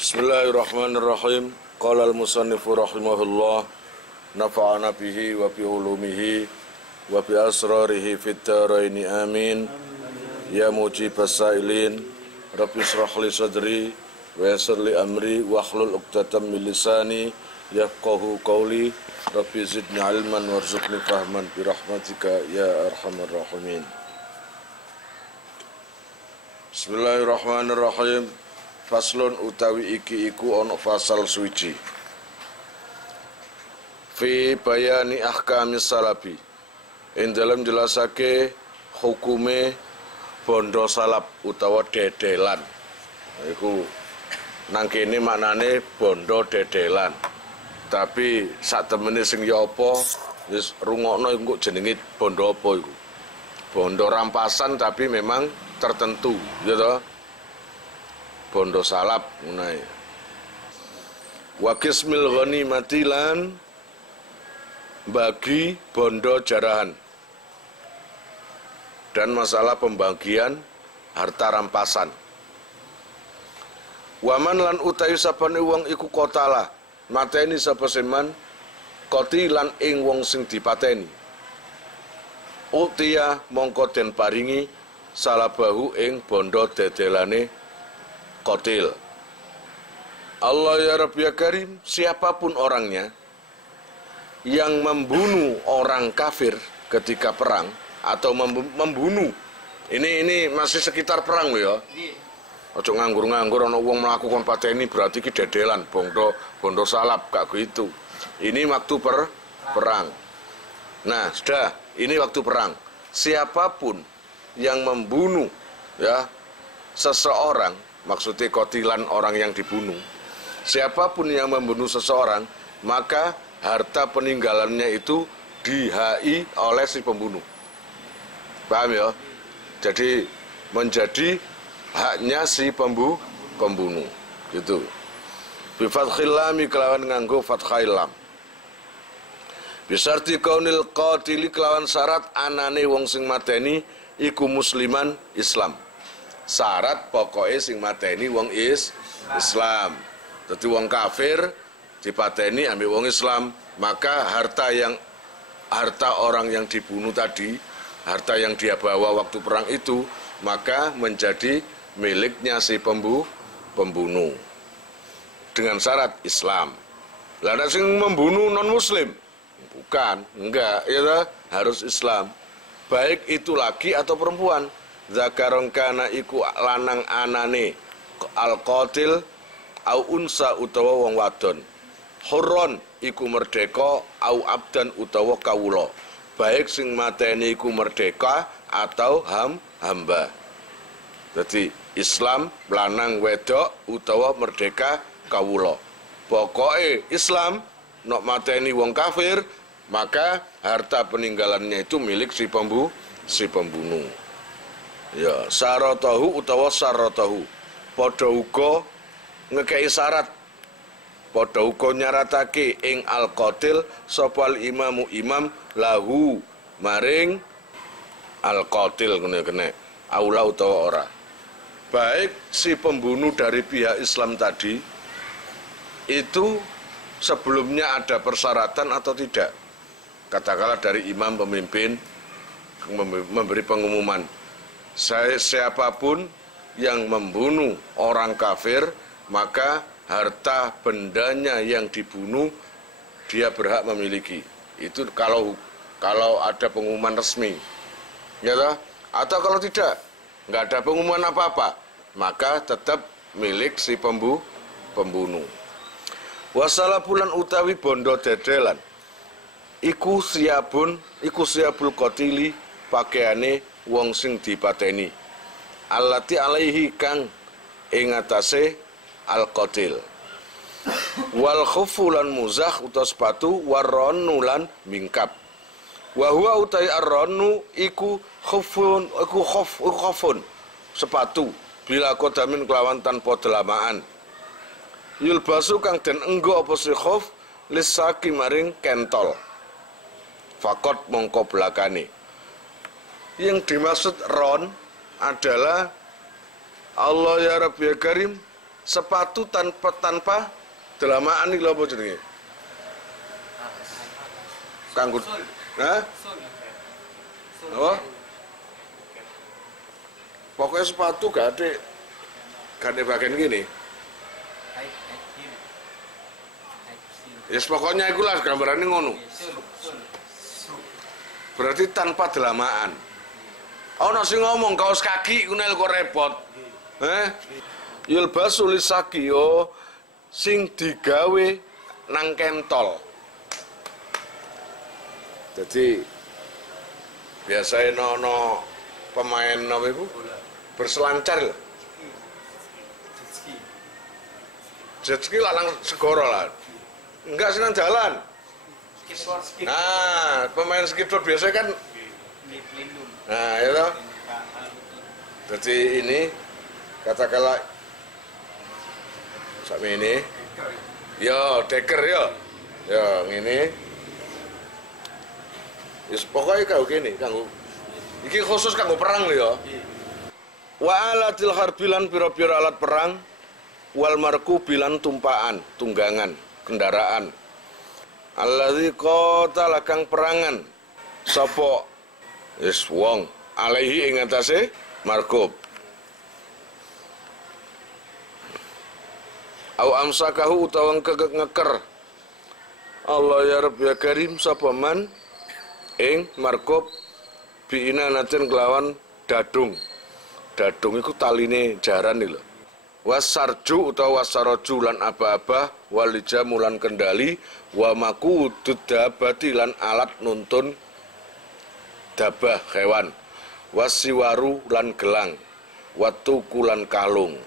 Bismillahirrahmanirrahim. Qala al-musannifu rahimahullah, nafa'ana bihi wa bi ulumihi wa bi asrarihi fid dharaini amin. Ya mujibas sailin, rabbi shrah li sadri wa yassir li amri wa hlul 'uqdatam min lisani yafqahu qawli. Rabbi zidni ilman warzuqni fahman bi rahmatika ya arhamar rahimin. Bismillahirrahmanirrahim. Faslun utawi iki iku ana fasal suci fi bayani ahkamis salabi, ing dalam jelasake hukume bondo salab utawa dedelan. Iku nang kene maknane bondo dedelan, tapi sak temene sing ya apa wis rungokno iku jenenge bondo apa iku, bondo rampasan tapi memang tertentu ya toh, bondo salab ngono. Wa qismil ghanimati lan bagi bondo jarahan, dan masalah pembagian harta rampasan. Waman lan utawi sapane wong iku kotala mateni sapa seman kotilan ing wong sing dipateni, utia mongko den paringi salabahu ing bondo dedelane kotil. Allah ya Rabbi ya Karim, siapapun orangnya yang membunuh orang kafir ketika perang atau membunuh, ini masih sekitar perang loh ya. Ojo nganggur-nganggur ana wong melakukan pateni berarti ki dedelan bondo salab gak gitu. Ini waktu perang. Nah, sudah, ini waktu perang. Siapapun yang membunuh ya seseorang, maksudnya kotilan orang yang dibunuh, siapapun yang membunuh seseorang, maka harta peninggalannya itu dihai oleh si pembunuh. Paham ya? Jadi menjadi haknya si pembunuh gitu. Bi fathil lam kelawan nganggo fathil lam. Bisarti kaunil qatili kelawan syarat anane wong sing mateni iku musliman Islam. Syarat pokoknya sing mateni wong Islam. Dadi wong kafir dipateni ambil wong Islam, maka harta orang yang dibunuh tadi, harta yang dia bawa waktu perang itu, maka menjadi miliknya si pembunuh dengan syarat Islam. Lah nek sing membunuh non muslim, bukan, enggak, ya harus Islam. Baik itu laki atau perempuan. Zakaron kana iku lanang anane al-qatil au unsa utawa wong wadon. Hurron iku merdeka au abdan utawa kawula. Baik sing mateni iku merdeka atau hamba. Jadi Islam lanang wedok utawa merdeka kawula. Pokoke Islam nok mateni wong kafir, maka harta peninggalannya itu milik si pembunuh. Ya, syaratahu utawa syaratahu. Padha uga ngekei syarat. Padha uga nyaratake ing al-qatil sapa imamu imam lahu maring al-qatil kene aula utawa ora. Baik si pembunuh dari pihak Islam tadi itu sebelumnya ada persyaratan atau tidak. Katakanlah dari imam pemimpin memberi pengumuman, siapapun yang membunuh orang kafir, maka harta bendanya yang dibunuh dia berhak memiliki. Itu kalau ada pengumuman resmi, ya toh? Atau kalau tidak, nggak ada pengumuman apa-apa, maka tetap milik si pembunuh. Wasalapulan utawi bondo dedelan iku siabul qatili pakaiane wong sing dipateni, allati alaihi kang ing atase al-qatil, wal khufulan muzah uta sepatu, warronu lan mingkap. Wa huwa utai arronu iku khufun sepatu bila kodamin kelawan tanpa delamaan. Yulbasu kang den enggo apa si khuf lisaki maring kentol. Fakot mongko belakane. Yang dimaksud ron adalah Allah ya Rabbi ya Karim, sepatu tanpa delamaan iki lho apa jenenge? Kanggo hah? Apa? Pokoknya sepatu gak ada bagian gini. Yes, pokoknya ikulah gambarannya ngono. Berarti tanpa delamaan. Oh nasi ngomong kaos kaki kunel kok repot. Yulbasu lisaki yo sing digawe nang kentol. Jadi biasanya no pemain apa itu berselancar lah. Jet ski lalang segoro lah. Enggak senang jalan. Nah, pemain skateboard biasanya kan. Nah, itu. Jadi ini katakanlah sampai ini. Yo, deker yo. Yo, ini. Yes, pokoknya kau gini, kanggo. Iki khusus kanggo perang lho ya. Wa alatil harbilan pira-pira alat perang wal markubilan tumpaan, tunggangan, kendaraan. Allazi qatala kang perangan sapa wis wong alaihi ing atase markub. Au amsakahu utawa ngeker. Allah ya Rabb ya Karim sapa man ing markub biina naten kelawan dadung. Dadung iku taline jaran iki lho. Wasarju utawa wasaraju lan aba-aba walija mulan kendali wa maku dudabati lan alat nuntun dabah hewan wasiwaru lan gelang watuku lan kalung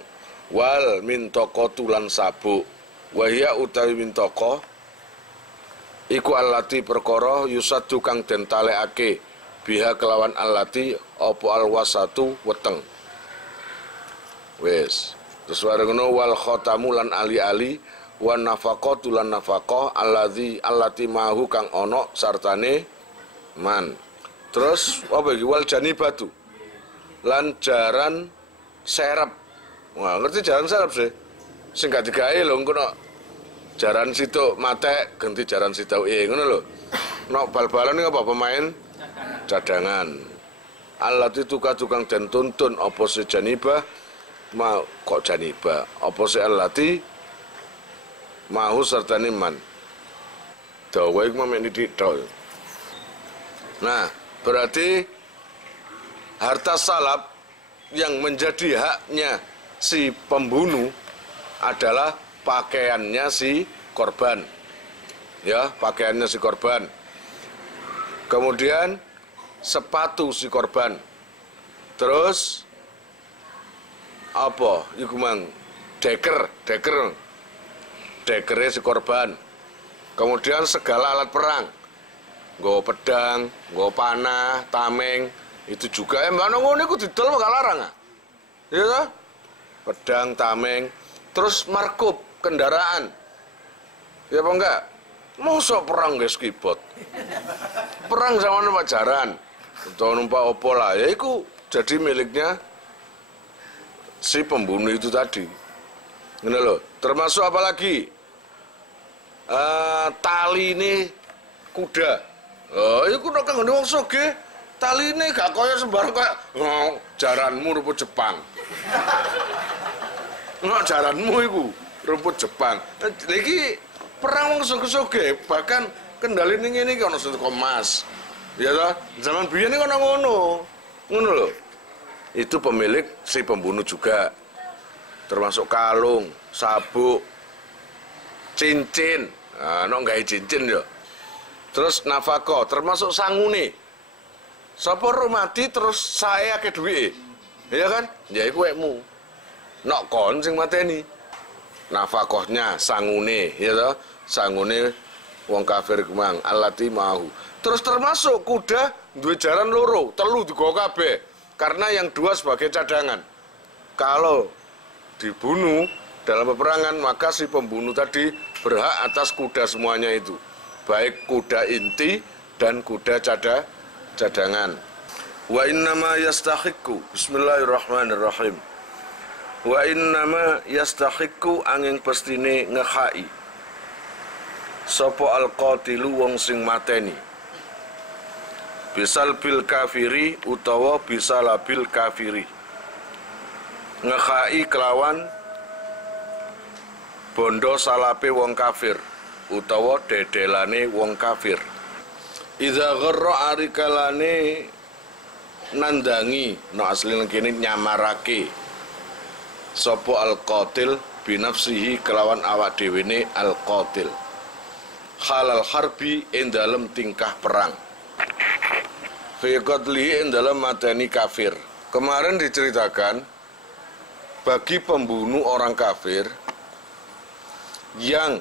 wal mintoko tulan sabuk wahya utawi mintoko iku alati perkara yusadu kang den talekake biha kelawan alati apa alwasatu weteng wis. Terus warung wal khotamu lan ali-ali wan nafaqatu lan nafaqah allati mahu kang ono sartane man. Terus apa iki wal janibatu lan jaran serep. Wah, ngerti jaran serep sih? Sing gak digawe lho engko jaran situ matek ganti jaran situ ngono lho. Nek bal-balan iki apa pemain cadangan. Allati tukang den tuntun apa sejanibah mau kok janiba apa sih allati mahu serta niman dawa iku mamek didol. Nah berarti harta salap yang menjadi haknya si pembunuh adalah pakaiannya si korban ya, pakaiannya si korban, kemudian sepatu si korban, terus apa iku mang dekernya si korban, kemudian segala alat perang, nggo pedang, nggo panah, tameng, itu juga mbak ngono iku didol gak larang ah ya toh, pedang, tameng, terus markup kendaraan ya apa enggak, mosok perang guys kibot perang sama numpak jaran atau numpak opo lah ya iku jadi miliknya si pembunuh itu tadi. Ini loh, termasuk apa lagi? Tali ini kuda. Oh, itu kuda kan wong soge. Tali ini gak kaya sembarang kayak jaranmu rumput Jepang. Jaranmu itu rumput Jepang. Lagi perang wong soge-soge, bahkan kendali ini kan ono emas. Ya toh, zaman biyen iki ono ngono. Ngono lho. Itu pemilik si pembunuh juga, termasuk kalung, sabuk, cincin, nggak cincin ya. Terus nafako, termasuk sangune. Sapa mati terus saya ke duit, ya kan? Ya iku wekmu. Nok kon sing mateni. Nafakohnya sangune, ya toh? Sangune wong kafir kumang, allati mahu. Terus termasuk kuda duwe jaran loro, telu digawa kabeh. Karena yang dua sebagai cadangan. Kalau dibunuh dalam peperangan maka si pembunuh tadi berhak atas kuda semuanya itu, baik kuda inti dan kuda cadangan. Wa innama yastahiqu bismillahirrahmanirrahim Wa innama yastahiqu angin pestine ngehai sapa al-qatilu wong sing mateni bisal bil kafiri utawa bisalabil kafiri ngehai kelawan bondo salape wong kafir utawa dedelane wong kafir. Idza gharra arikalane nandangi no asli kene nyamarake sapa al-qatil binafsihi kelawan awak dhewene al-qatil halal harbi ing dalem tingkah perang fi qatli ing dalem mateni kafir. Kemarin diceritakan bagi pembunuh orang kafir yang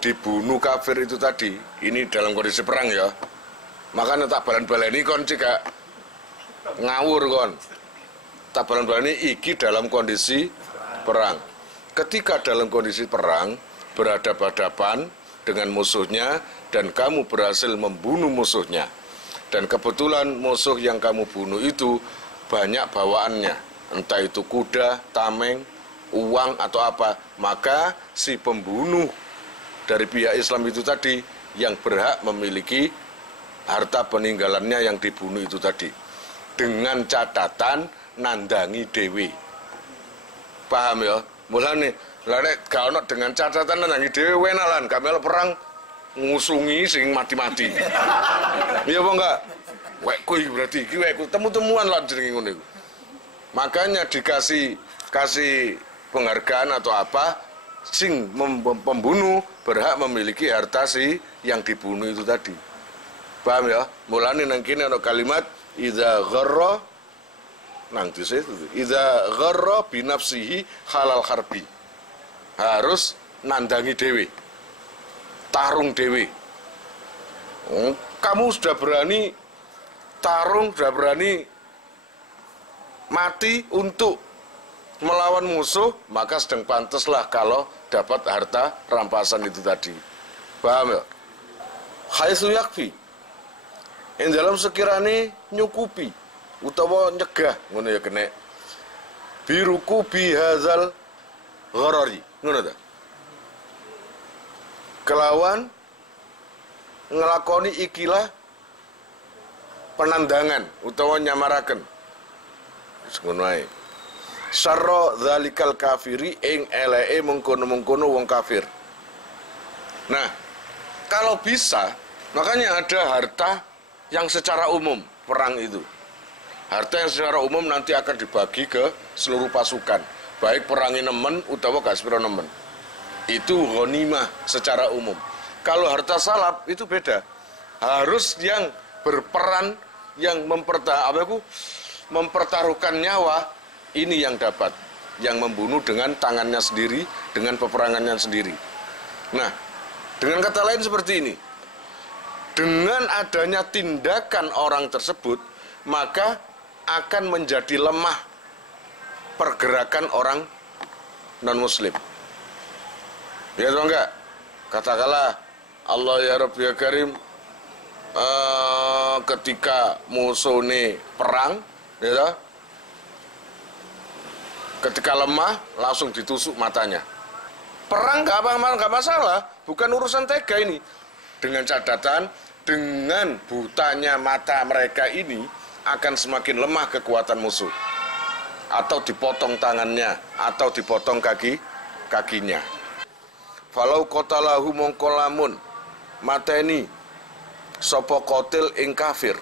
dibunuh kafir itu tadi, ini dalam kondisi perang ya, makanya tak balan-balani kon jika ngawur kon, tak balan-balani iki dalam kondisi perang. Ketika dalam kondisi perang berhadapan-hadapan dengan musuhnya dan kamu berhasil membunuh musuhnya, dan kebetulan musuh yang kamu bunuh itu banyak bawaannya, entah itu kuda, tameng, uang atau apa, maka si pembunuh dari pihak Islam itu tadi yang berhak memiliki harta peninggalannya yang dibunuh itu tadi, dengan catatan nandangi dewi. Paham ya? Mulane lek gak ono dengan catatan nandangi dewi wenalan kamel perang ngusungi sing mati-mati. Iya apa enggak? Wekku berarti iki wekku temu-temuan lah jenenge ngono iku. Makanya kasih penghargaan atau apa, sing pembunuh berhak memiliki harta si yang dibunuh itu tadi. Paham ya? Mulane nang kene ana kalimat idza gharra nang dise idza gharra bi nafsihi halal harbi. Harus nandangi dewe. Tarung dewe. Kamu sudah berani tarung, sudah berani mati untuk melawan musuh, maka sedang pantaslah kalau dapat harta rampasan itu tadi. Paham ya? Haitsu yakfi. Ing dalam sekirane nyukupi utawa nyegah ngono ya kene. Biruku bihazal gharari. Ngono ta? Kelawan ngelakoni ikilah penandangan utawa nyamaraken. Wis ngono ae. Syarra dzalikal kafiri ing eleke mengkono-mengkono wong kafir. Nah, kalau bisa, makanya ada harta yang secara umum perang itu. Harta yang secara umum nanti akan dibagi ke seluruh pasukan, baik perangi nemen utawa gak sepiro nemen. Itu ghanimah secara umum. Kalau harta salap itu beda. Harus yang berperan yang mempertaruhkan nyawa, ini yang dapat, yang membunuh dengan tangannya sendiri, dengan peperangannya sendiri. Nah, dengan kata lain seperti ini, dengan adanya tindakan orang tersebut, maka akan menjadi lemah pergerakan orang non-muslim. Ya atau enggak? Katakanlah, Allah ya Rabbi ya Karim, ketika musuh ini perang, ya, ketika lemah langsung ditusuk matanya. Perang nggak masalah, bukan urusan tega ini. Dengan catatan, dengan butanya mata mereka ini akan semakin lemah kekuatan musuh. Atau dipotong tangannya, atau dipotong kakinya. Falau qatalahu mongko lamun mateni sapa qatil ing kafir.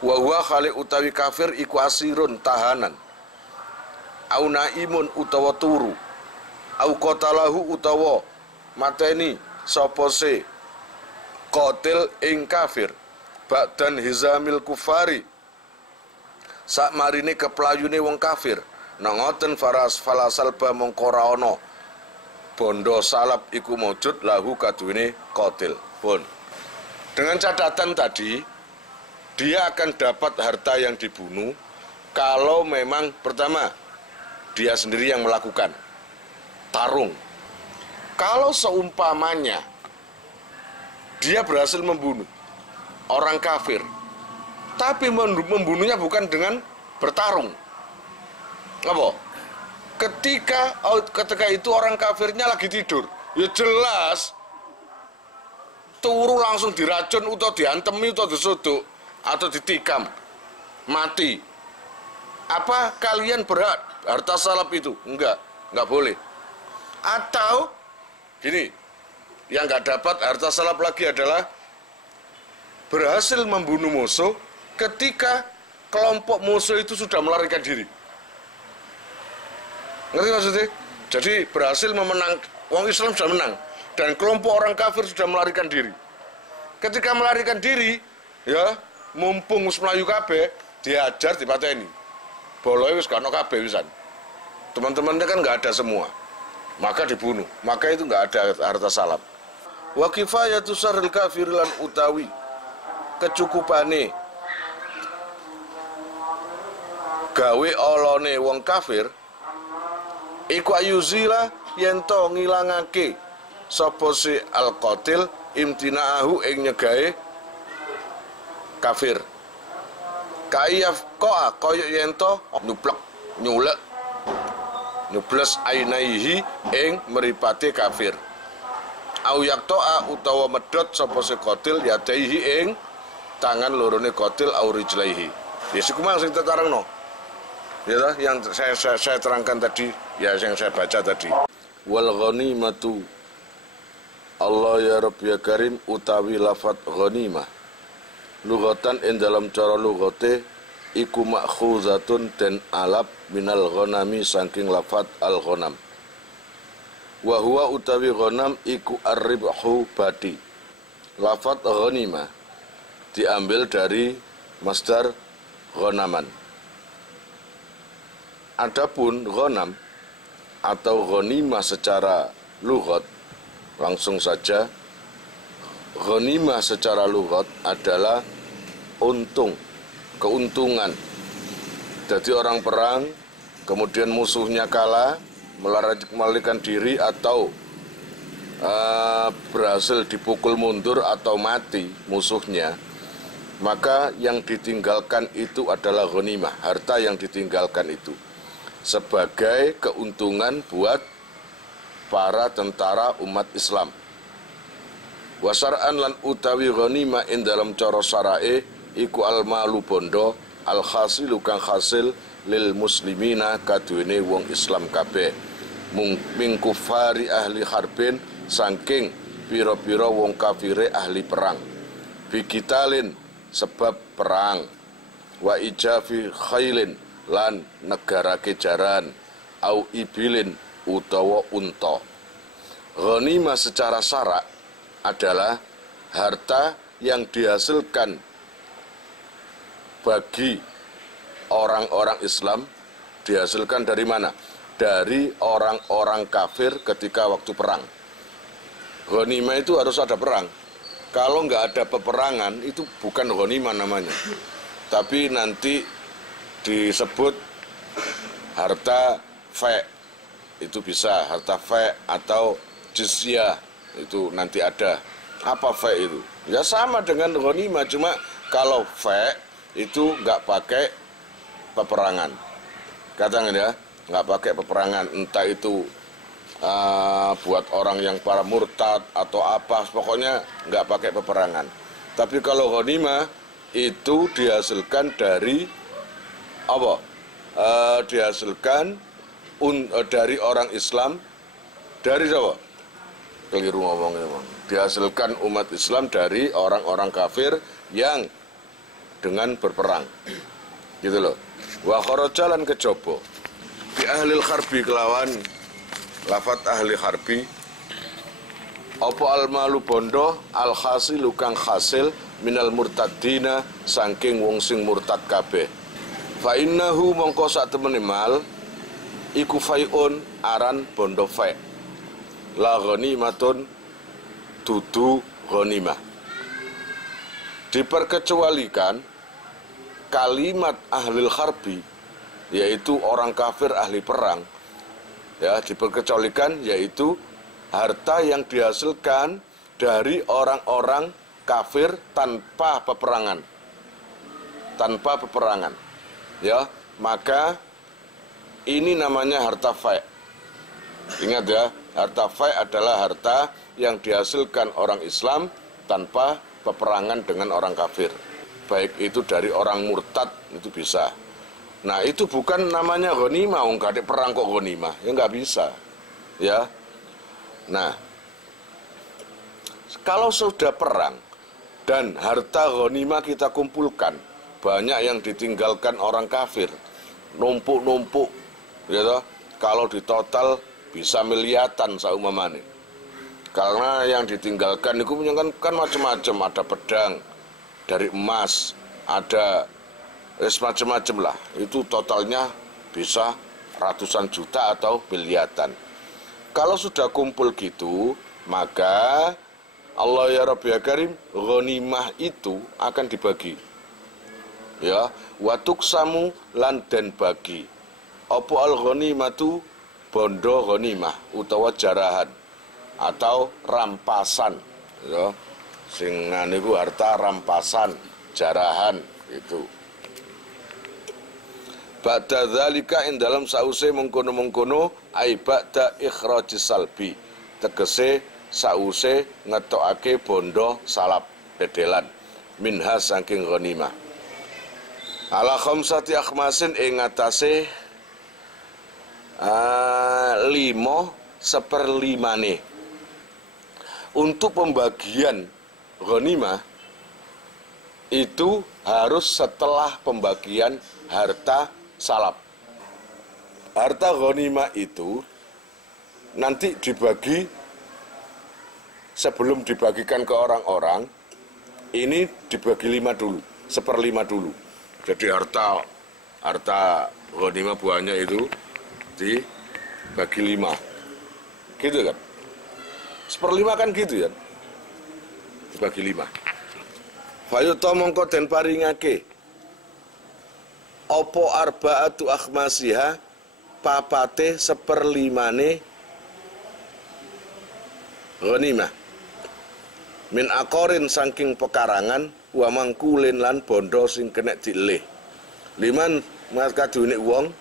Wa huwa khali utawi kafir iku asirun tahanan. Au naimun utawa turu. Au qatalahu utawa mateni sapa se qatil ing kafir. Ba'dan hizamil kufari. Sak marine keplayune wong kafir. Nangoten falasalba mongko ra ana bondo salap iku maujud lahu kaduwene qatil pun. Dengan catatan tadi, dia akan dapat harta yang dibunuh kalau memang pertama dia sendiri yang melakukan tarung. Kalau seumpamanya dia berhasil membunuh orang kafir, tapi membunuhnya bukan dengan bertarung, apa? ketika itu orang kafirnya lagi tidur, ya jelas turu langsung diracun atau diantemi atau disuduk atau ditikam mati. Apa kalian berhak harta salap itu? Enggak boleh. Atau gini, yang nggak dapat harta salap lagi adalah berhasil membunuh musuh ketika kelompok musuh itu sudah melarikan diri. Ngerti maksudnya? Jadi berhasil memenang, orang Islam sudah menang, dan kelompok orang kafir sudah melarikan diri. Ketika melarikan diri, ya mumpung wis melayu kabeh, diajar dipateni. Boloe wis gak ono kabeh wisan. Teman-temannya kan nggak ada semua, maka dibunuh. Maka itu nggak ada harta salap. Wa kifayatu saril kafir lan utawi kecukupane gawe olone wong kafir iku ayuzila yen to ngilangake sapa si al-qatil imtinaahu ing nyegahe kafir. Kayaf koa koyo yen to nuplek nyulek nyubles ainaihi ing meripate kafir. Au yaktoa utawa medhot sapa si qatil yadaihi ing tangan lorone qatil au rijlaihi. Ya sikumang sing tetarangno. Ya, yang saya terangkan tadi, ya yang saya baca tadi. Wal ghanimatu Allah ya Rabb ya Karim utawi lafat ghanimah. Lughatan ing dalam cara lughate iku makhuzatun den alap minal ghanami saking lafat al ghanam. Wa huwa utawi ghanam iku ar-ribhu badi. Lafat ghanimah diambil dari masdar ghanaman. Adapun ghanam atau ghanimah secara lughat, langsung saja ghanimah secara lughat adalah untung, keuntungan. Jadi orang perang kemudian musuhnya kalah, melarikan diri atau berhasil dipukul mundur atau mati musuhnya, maka yang ditinggalkan itu adalah ghanimah, harta yang ditinggalkan itu sebagai keuntungan buat para tentara umat Islam. Wasar'an lan utawi ghanimah in dalam cara syarae iku al-malu bondo al-khasilu kang hasil lil muslimina kaduwene wong Islam kabeh ming kufari ahli harbin saking pira-pira wong kafire ahli perang bikitalin sebab perang wa ijafi khailin lan negara kejaran au ibilin utawa unta. Ghanimah secara syarak adalah harta yang dihasilkan bagi orang-orang Islam. Dihasilkan dari mana? Dari orang-orang kafir ketika waktu perang. Ghanimah itu harus ada perang. Kalau nggak ada peperangan itu bukan ghanimah namanya, tapi nanti disebut harta fe, itu bisa harta fe atau jizyah, itu nanti ada. Apa fe itu? Ya sama dengan ghanimah, cuma kalau fe itu nggak pakai peperangan, katakan ya, nggak pakai peperangan, entah itu buat orang yang para murtad atau apa, pokoknya nggak pakai peperangan. Tapi kalau ghanimah itu dihasilkan dari apa? Dihasilkan dari orang Islam, dari siapa? Keliru ngomongnya, Bang. Dihasilkan umat Islam dari orang-orang kafir yang dengan berperang, gitu loh. Wa kharajalan kejaba bi ahlil harbi kelawan lafat ahli harbi apa al-malu bondo al-khasilu kang hasil minal murtadina saking wong sing murtad kabeh. Fa innahu mongko sak temene mal iku faiun aran bondo fai. La ghanimatun dudu ghanimah. Diperkecualikan kalimat ahlil harbi, yaitu orang kafir ahli perang, ya, diperkecualikan yaitu harta yang dihasilkan dari orang-orang kafir tanpa peperangan, ya, maka Ini namanya harta fai'. Ingat ya, harta fai' adalah harta yang dihasilkan orang Islam tanpa peperangan dengan orang kafir. Baik itu dari orang murtad, itu bisa. Nah, itu bukan namanya ghanimah, nggak ada perang kok ghanimah. Ya nggak bisa. Ya. Nah, kalau sudah perang dan harta ghanimah kita kumpulkan, banyak yang ditinggalkan orang kafir, numpuk-numpuk, gitu. Kalau ditotal bisa miliatan saumpamane. Karena yang ditinggalkan itu kan macam-macam, ada pedang dari emas, ada macam-macam lah. Itu totalnya bisa ratusan juta atau miliatan. Kalau sudah kumpul gitu, maka Allah ya Rabbi ya Karim, ghanimah itu akan dibagi. Ya, watuksamu lan den bagi. Apa al ghanimatu bondo ghanimah utawa jarahan atau rampasan, ya. Sing niku harta rampasan, jarahan itu. Ba'da dzalika ing dalam sause mengkono-mengkono ai ba'da ikhrajis salbi. Tegese sause ngetokake bondo salab bedelan minha saking ghanimah. Ala khamsati akhmasin ing ngatasé 5/5. Untuk pembagian ghanimah itu harus setelah pembagian harta salab. Harta ghanimah itu nanti dibagi, sebelum dibagikan ke orang-orang, ini dibagi 5 dulu, 1/5 dulu. Jadi harta ghanimah banyak itu dibagi 5. Gitu kan? 1/5 kan gitu ya. Dibagi 5. Fayuta mongko den paringake opo arba'atu akhmasiha papate 1/5 ghanimah min akorin saking pekarangan wa mangkulin lan bondo sing kena dileh liman makadune wong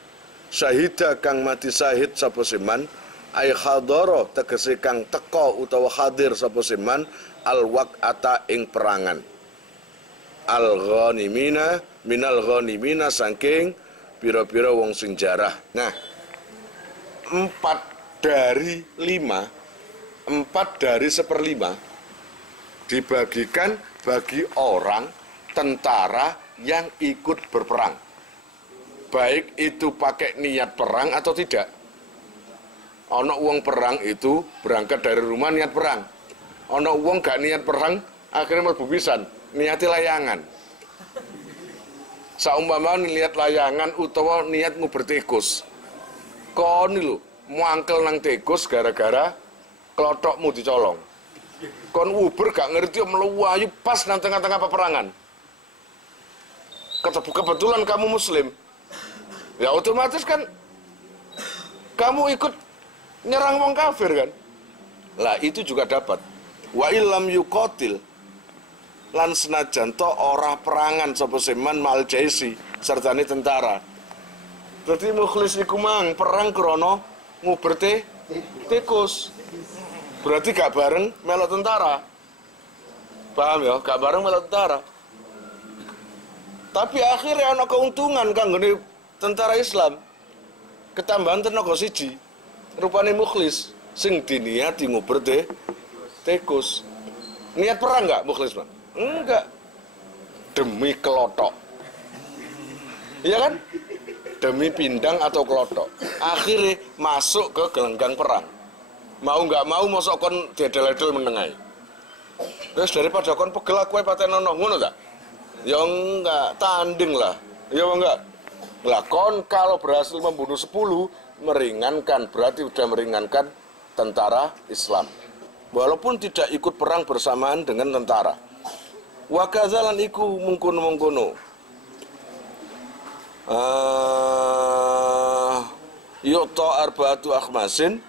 syahida kang mati syahid sapa seman ay khadara tegese kang teka utawa hadir sapa seman al waqata ing perangan al ghanimina minal ghanimina saking pira-pira wong sing jarah. Nah, 4 dari 1/5 dibagikan bagi orang tentara yang ikut berperang. Baik itu pakai niat perang atau tidak. Ono wong perang itu berangkat dari rumah niat perang. Ono wong gak niat perang akhirnya mlebu pisan, niati layangan. Saumpama niat layangan utawa niat nguber tikus. Kon lho, muangkel nang tikus gara-gara klothokmu dicolong. Kon uber gak ngerti mluwayu pas nang tengah-tengah peperangan. Kebetulan kamu muslim. Ya otomatis kan kamu ikut nyerang wong kafir kan. Lah itu juga dapat. Wa illam yuqatil lan senajan to ora perangan sapa seman mal jaisi sertane tentara. Berarti mukhlis iku mang perang krana nguber tikus. Berarti gak bareng melok tentara. Paham ya? Gak bareng melok tentara. Tapi akhirnya ana keuntungan kanggone tentara Islam. Ketambahan tenaga siji. Rupane mukhlis sing diniati nguber tikus. Niat perang gak mukhlis, Pak? Enggak. Demi kelotok. Iya kan? Demi pindang atau kelotok. Akhirnya masuk ke gelanggang perang. Mau nggak mau mosok kon dedel-dedel menengai. Terus daripada kon pegel aku patenono ngono ta? Ya enggak, tanding lah. Ya enggak. Lah kon kalau berhasil membunuh 10 meringankan, berarti sudah meringankan tentara Islam. Walaupun tidak ikut perang bersamaan dengan tentara. Wa kadzalan iku mungkono-mungkono. Yu'ta arba'atu akhmasin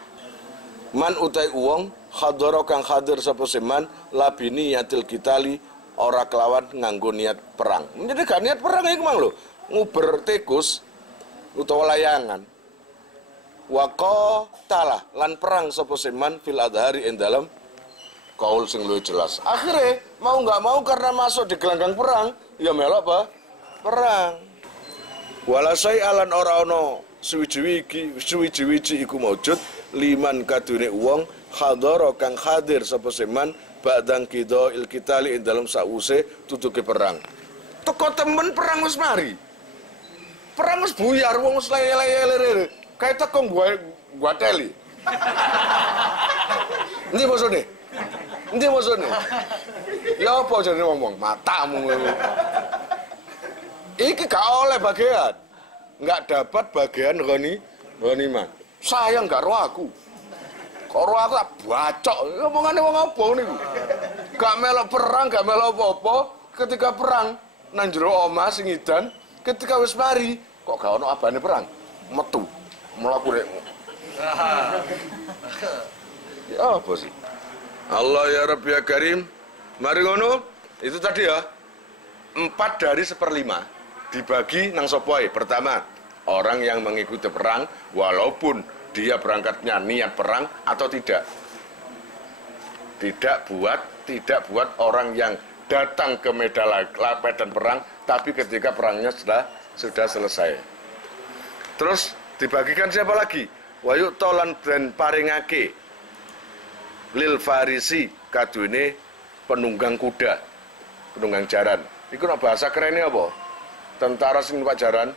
man utai uwong khadara kang hadir sapa seman labini yatil kitali ora kelawan nganggo niat perang. Jadi gak niat perang iku mang lho, nguber tikus utawa layangan. wa qatalah lan perang sapa seman fil adhari ing dalam kaul sing luwih jelas. Akhirnya mau nggak mau karena masuk di gelanggang perang, ya melok apa? Perang. Walasai alan ora ono suwiji-wiji iku maujud liman kadune wong hadara kang hadir sapa seman ba'dang kidha il kitali ing dalam sause tutuke perang. Teko temen perang wis mari. Perang wis buyar wong wis lele-lele. Kayak teko gua teli. Ndi maksudnya? Ndi maksudnya? Ya apa jane ngomong matamu. Iki gak oleh bagian. Nggak dapat bagian ghanimah. Sayang gak roh aku. Kok roh aku tak bacok. Ngomongane wong apa niku? Gak melok perang, gak melok apa-apa. Ketika perang nang jero omah sing edan, ketika wis mari kok gak ono abane perang. Metu. Mlaku rek. Ya apa sih? Allah ya Rabbi ya Karim. Mari ngono. Itu tadi ya. 4 dari 1/5 dibagi nang sopoe. Pertama, orang yang mengikuti perang walaupun dia berangkatnya niat perang atau tidak. Tidak buat orang yang datang ke medan perang tapi ketika perangnya sudah selesai. Terus dibagikan siapa lagi? Wayuk tolan dan paringake lil farisi kadune penunggang kuda, penunggang jaran. Iku nak bahasa kerennya apa? Tentara sing numpak jaran,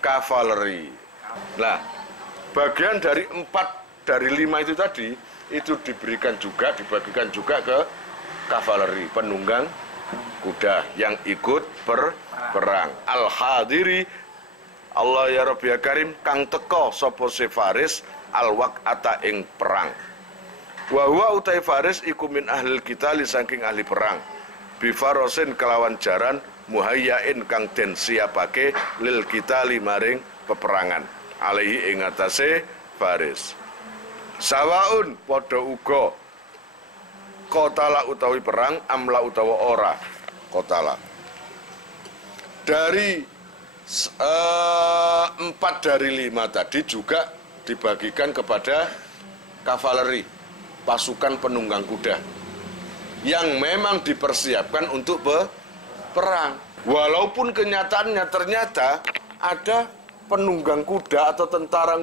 kavaleri. Nah, bagian dari 4 dari 5 itu tadi itu dibagikan juga ke kavaleri, penunggang kuda yang ikut berperang. Al-hadiri Allah ya Rabbi ya Karim kang teko sapa se faris al-waqata ing perang. Wa huwa utai faris iku min ahlil kitali saking ahli perang. Bi farosin kelawan jaran muhayyain kang den siapake lil kitali maring peperangan. Alaihi ing atase faris. Sawaun padha uga kotala utawi perang amla utawa ora kotala. Dari 4 dari 5 tadi juga dibagikan kepada kavaleri, pasukan penunggang kuda yang memang dipersiapkan untuk perang. Walaupun kenyataannya ternyata ada penunggang kuda atau tentara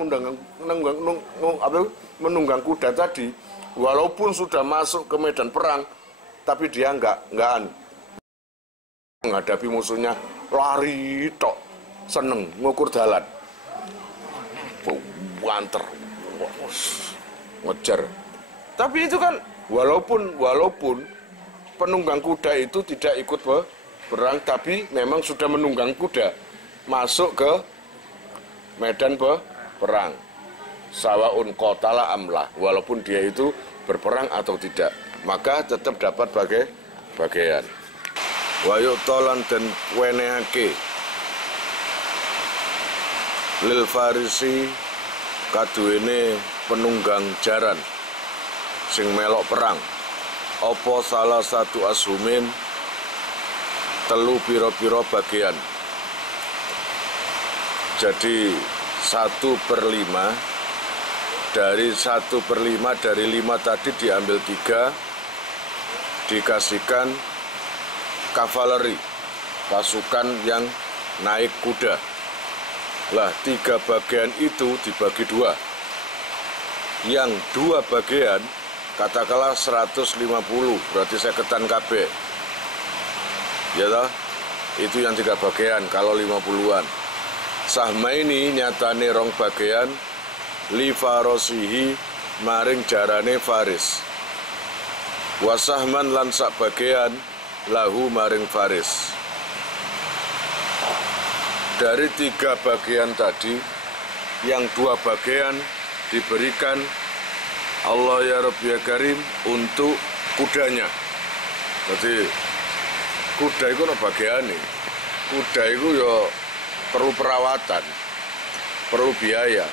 menunggang kuda tadi, walaupun sudah masuk ke medan perang, tapi dia enggak menghadapi musuhnya lari tok, seneng ngukur dalan, wanter, ngejar. Tapi itu kan walaupun penunggang kuda itu tidak ikut perang, tapi memang sudah menunggang kuda masuk ke medan perang. Sawaun qatala amlah, walaupun dia itu berperang atau tidak, maka tetap dapat bagian. Wayu tolan dan weneake lil farisi kaduwene penunggang jaran sing melok perang apa salah satu ashumin telu piro-piro bagian. Jadi 1/5 dari 1/5 dari 5 tadi diambil 3 dikasihkan kavaleri, pasukan yang naik kuda. Lah 3 bagian itu dibagi 2. Yang 2 bagian katakanlah 150, berarti seketan KB. Ya toh? Itu yang 3 bagian kalau 50-an. Sahma ini nyatane 2 bagian li farosihi maring jarane faris. Wasahman lan sak bagian lahu maring faris. Dari 3 bagian tadi, yang 2 bagian diberikan Allah ya Rabbi ya Karim untuk kudanya. Jadi kuda itu ada bagian nih. Kuda itu ya perlu perawatan, perlu biaya.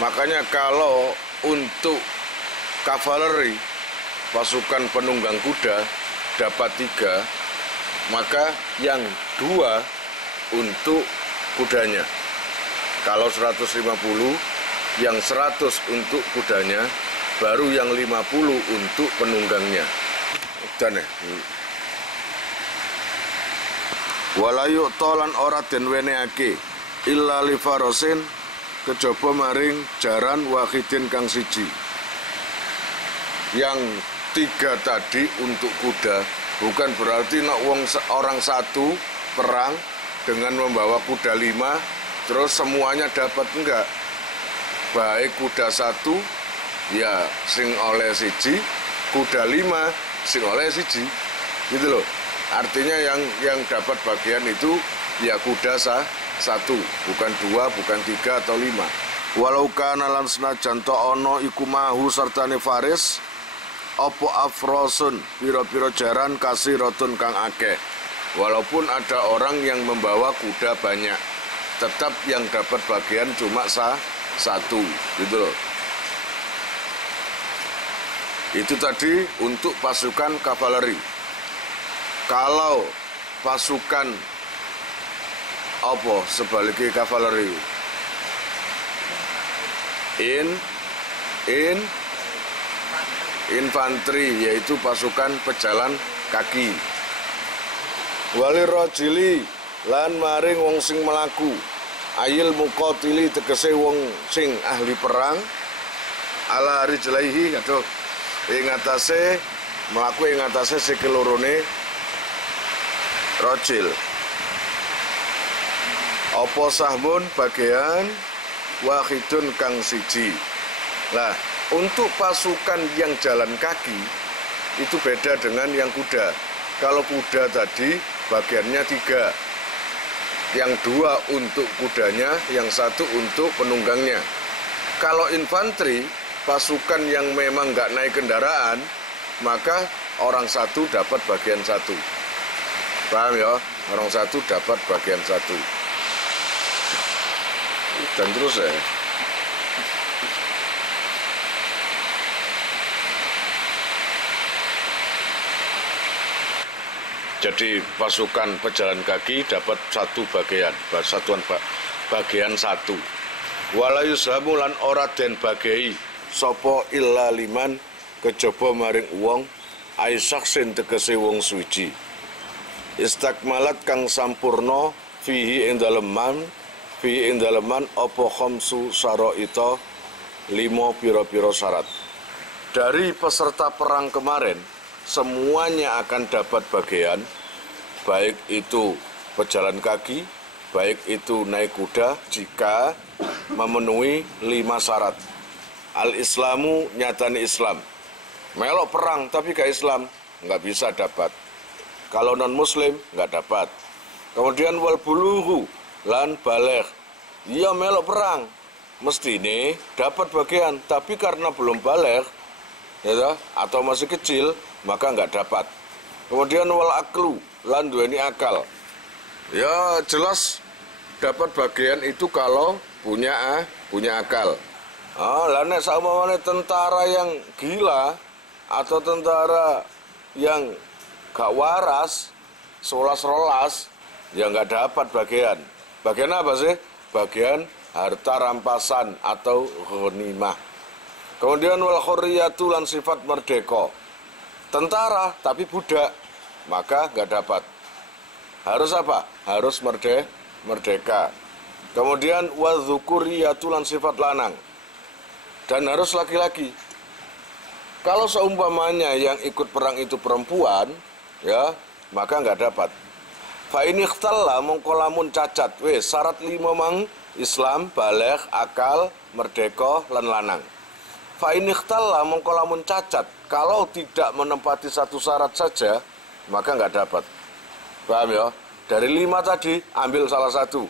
Makanya kalau untuk kavaleri, pasukan penunggang kuda dapat 3, maka yang 2 untuk kudanya. Kalau 150 yang 100 untuk kudanya, baru yang 50 untuk penunggangnya. Dan walayu tolan ora den weneake illa li farosin kejaba maring jaran wahidin kang siji. Yang 3 tadi untuk kuda, bukan berarti orang satu perang dengan membawa kuda 5 terus semuanya dapat, enggak. Baik kuda 1 ya sing oleh siji, kuda 5 sing oleh siji, gitu loh. Artinya yang dapat bagian itu ya kuda 1, bukan 2, bukan 3 atau 5. Walau kana lan senajan to ana iku mahu sartane faris opo afrosun piro-piro jaran kasiratun kang akeh. Walaupun ada orang yang membawa kuda banyak, tetap yang dapat bagian cuma 1, gitu loh. Itu tadi untuk pasukan kavaleri. Kalau pasukan apa sebaliknya kavaleri? Infanteri, yaitu pasukan pejalan kaki. Wali rojili lan maring wong sing melaku, ayil muqatili tegese wong sing ahli perang, ala rijlaihi, aduh, ing atase melaku ing atase sikilorone rojil. Apa sahmun bagian wahidun kang siji. Lah, untuk pasukan yang jalan kaki itu beda dengan yang kuda. Kalau kuda tadi bagiannya 3, yang 2 untuk kudanya, yang 1 untuk penunggangnya. Kalau infanteri, pasukan yang memang nggak naik kendaraan, maka orang 1 dapat bagian 1. Paham ya? Orang 1 dapat bagian 1. Dan terus ya. Jadi pasukan pejalan kaki dapat 1 bagian, bagian 1. Walayu samulan ora den bagei sapa illa liman kejaba maring wong aisaksin tegese wong suci. Istakmalat kang sampurna fihi ing daleman apa khamsu saraita 5 pira-pira syarat. Dari peserta perang kemarin semuanya akan dapat bagian, baik itu pejalan kaki, baik itu naik kuda, jika memenuhi 5 syarat. Al-Islamu nyatani Islam. Melok perang tapi gak Islam, nggak bisa dapat. Kalau non-Muslim nggak dapat. Kemudian wal bulughu lan baligh. Iya melok perang, mesti ini dapat bagian, tapi karena belum baligh, ya, atau masih kecil, maka nggak dapat. Kemudian wal aklu lan duweni akal. Ya jelas dapat bagian itu kalau punya akal. Lah nek saumpamane tentara yang gila atau tentara yang gak waras, rolas, ya nggak dapat bagian. Bagian apa sih? Bagian harta rampasan atau ghanimah. Kemudian wal khurriyatu lan sifat merdeka. Tentara tapi budak, maka nggak dapat. Harus apa? Harus merdeka. Kemudian wa dzukuriyatu lan sifat lanang. Dan harus laki-laki. Kalau seumpamanya yang ikut perang itu perempuan, ya, maka nggak dapat. Fa ini ikhtalla mongko lamun cacat, syarat 5 mang Islam, baligh, akal, merdeka, lan lanang. Fa ini ikhtalla mongko lamun cacat, kalau tidak menempati 1 syarat saja, maka nggak dapat. Paham ya? Dari 5 tadi ambil salah 1.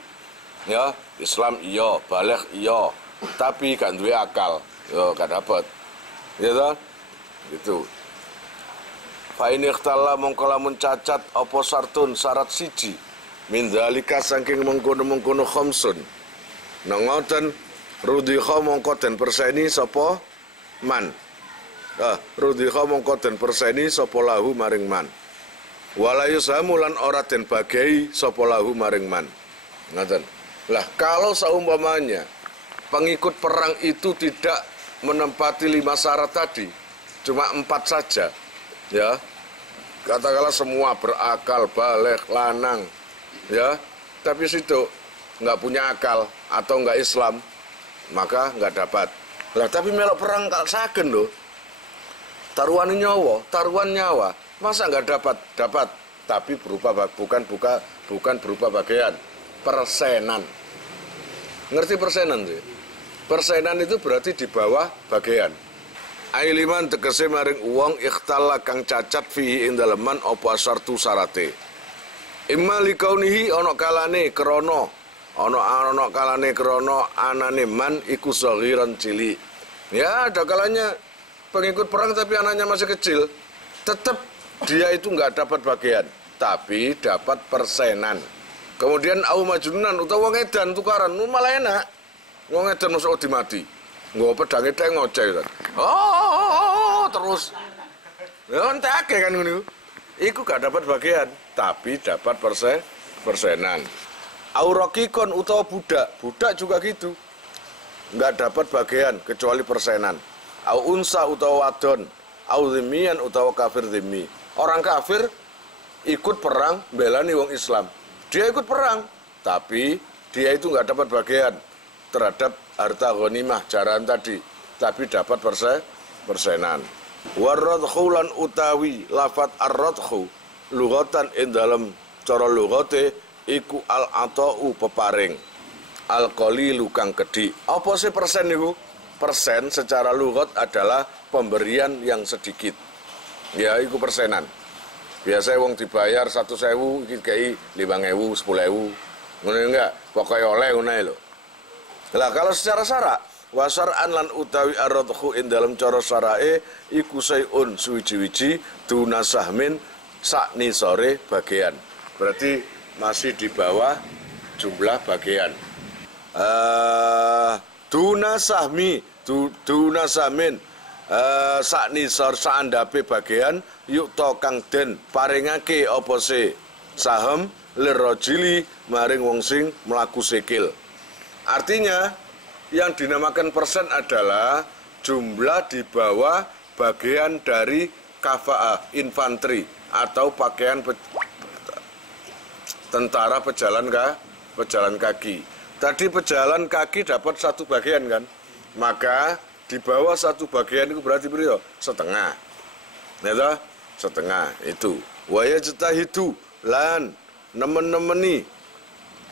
Ya, Islam iya, baligh iya, tapi kan duwe akal, yo gak dapat. Ya toh? Gitu. Fa in ikhtalla mongko lamun cacat apa sartun syarat siji min dzalika saking mengkono-mengkono khamsun. Nang ngoten rudhiha mongko den perseni sapa man. Rudhiha mongko den perseni sapa lahu maring man. Walayu samulan ora den bagai sapa lahu maring man. Ngoten. Lah kalau seumpamanya pengikut perang itu tidak menempati 5 syarat tadi, cuma 4 saja, ya. Katakanlah semua berakal, baligh, lanang, ya. Tapi situ nggak punya akal atau nggak Islam, maka nggak dapat. Lah tapi melok perang kal sagen loh. Taruhan nyawa, masa nggak dapat? Dapat, tapi bukan berupa bagian, persenan. Ngerti persenan sih? Persenan itu berarti di bawah bagian. Ailiman tegese maring uang ikhtala kang cacat fihi ing daleman apa asartu sarate. Imma likaunihi ana kalane krana anane man iku saghiran cilik. Ya, ada kalanya pengikut perang tapi anaknya masih kecil. Tetap dia itu nggak dapat bagian, tapi dapat persenan. Kemudian au majnunan utawa wong edan tukaran, malah enak. Wong edan mosok dimati. Nggo pedange teng ngoceh kan. Terus. Ya entek akeh kan ngono. Iku gak dapat bagian, tapi dapat persenan. Au raqikon utawa budak juga gitu. Enggak dapat bagian kecuali persenan. Au unsa utawa wadon, au zimmiyan utawa kafir zimmi. Orang kafir ikut perang belani wong Islam. Dia ikut perang, tapi dia itu nggak dapat bagian terhadap harta ghanimah jaran tadi, tapi dapat persenan. Waradhu lan utawi lafat ar-radhu lughatan ing dalam cara lughate iku al-ata'u peparing, al-qalilu kang kedhi. Apa sih persen niku? Persen secara lughat adalah pemberian yang sedikit. Ya, iku persenan. Biasanya wong dibayar 100.000 iki kei 5.000, 10.000. Ngono enggak? Pokoke oleh ngono lho. Lah kalau secara syara, wasar'an lan utawi ar-radhu ing dalam cara syarae iku sayun suwiji-wiji dunasahmin sakni sore bagian. Berarti masih di bawah jumlah bagian. Dunasahmin sakni sor saandape bagian yuk to kang den paringake apa se saham lirajili maring wong sing mlaku sikil. Artinya yang dinamakan persen adalah jumlah di bawah bagian dari kafa'ah infanteri atau pakaian tentara pejalan kaki. Tadi pejalan kaki dapat 1 bagian kan, maka di bawah 1 bagian itu berarti berapa? Setengah. Ya, setengah itu. Wa yajtahidu lan nemen-nemeni